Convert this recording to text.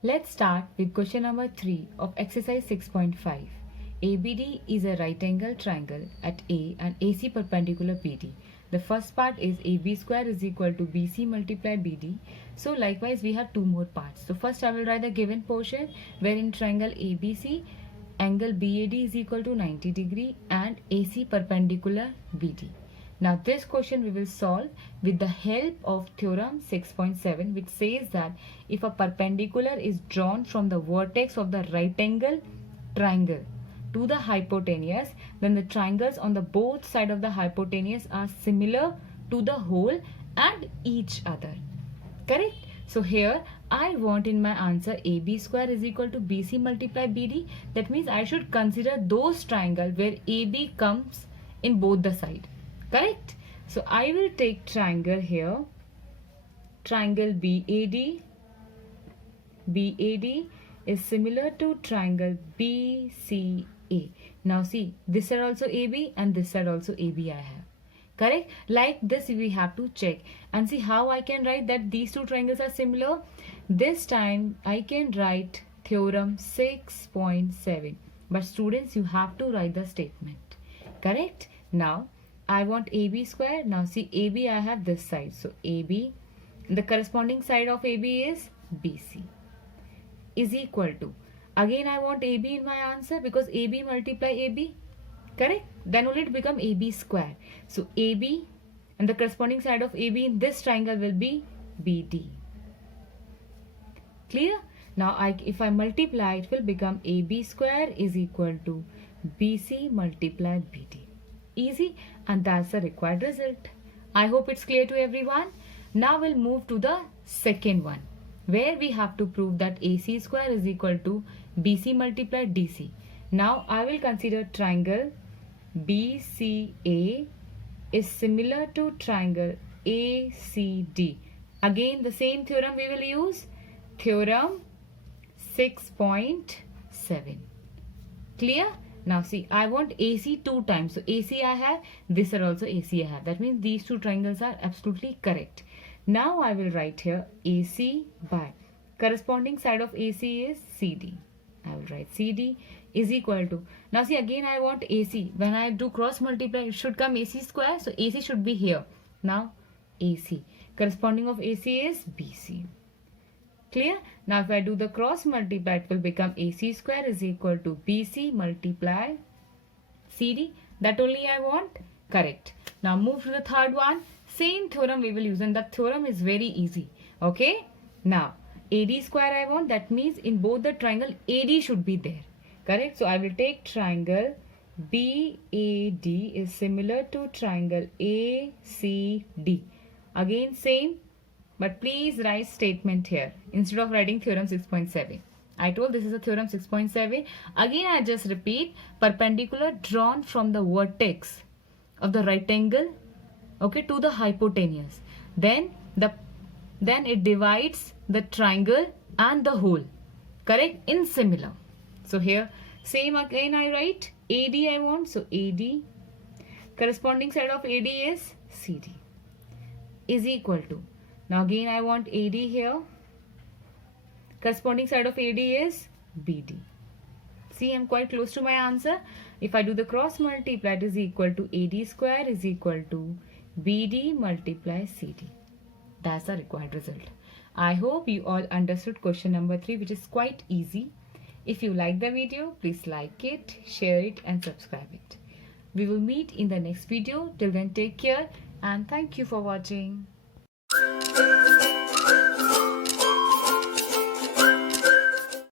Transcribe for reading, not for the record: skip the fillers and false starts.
Let's start with question number 3 of exercise 6.5. ABD is a right angle triangle at A and AC perpendicular BD. The first part is AB square is equal to BC multiply BD. So likewise we have two more parts. So first I will write the given portion wherein triangle ABC angle BAD is equal to 90 degree and AC perpendicular BD. Now this question we will solve with the help of theorem 6.7, which says that if a perpendicular is drawn from the vertex of the right angle triangle to the hypotenuse, then the triangles on the both side of the hypotenuse are similar to the whole and each other. Correct? So here I want in my answer AB square is equal to BC multiply BD. That means I should consider those triangles where AB comes in both the side. Correct? So I will take triangle here. Triangle BAD. BAD is similar to triangle BCA. Now see, this side also AB and this side also AB I have. Correct? Like this we have to check and see how I can write that these two triangles are similar. This time I can write theorem 6.7. But students, you have to write the statement. Correct? Now I want AB square. Now see, AB I have this side. So AB, the corresponding side of AB is BC, is equal to, again I want AB in my answer because AB multiply AB. Correct? Then only it become AB square. So AB and the corresponding side of AB in this triangle will be BD. Clear? Now if I multiply, it will become AB square is equal to BC multiply BD. Easy, and that's the required result. I hope it's clear to everyone. Now we'll move to the second one, where we have to prove that AC square is equal to BC multiply DC. Now I will consider triangle BCA is similar to triangle ACD. Again the same theorem we will use, theorem 6.7. Clear? Now see, I want AC two times. So AC I have, this are also AC I have. That means these two triangles are absolutely correct. Now I will write here AC by corresponding side of AC is CD. I will write CD is equal to, now see again I want AC. When I do cross multiply, it should come AC square. So AC should be here. Now AC, corresponding of AC is BC. Clear? Now if I do the cross multiply, it will become AC square is equal to BC multiply CD. That only I want. Correct. Now move to the third one. Same theorem we will use, and that theorem is very easy. Okay. Now AD square I want. That means in both the triangle AD should be there. Correct. So I will take triangle BAD is similar to triangle ACD. Again same. But please write statement here instead of writing theorem 6.7. I told this is a theorem 6.7. Again I just repeat, perpendicular drawn from the vertex of the right angle, okay, to the hypotenuse. Then it divides the triangle and the whole. Correct? In similar. So here same again I write AD I want. So AD, corresponding side of AD is CD, is equal to, now again I want AD here. Corresponding side of AD is BD. See, I'm quite close to my answer. If I do the cross multiply, it is equal to AD square is equal to BD multiply CD. That's the required result. I hope you all understood question number 3, which is quite easy. If you like the video, please like it, share it and subscribe it. We will meet in the next video. Till then, take care and thank you for watching.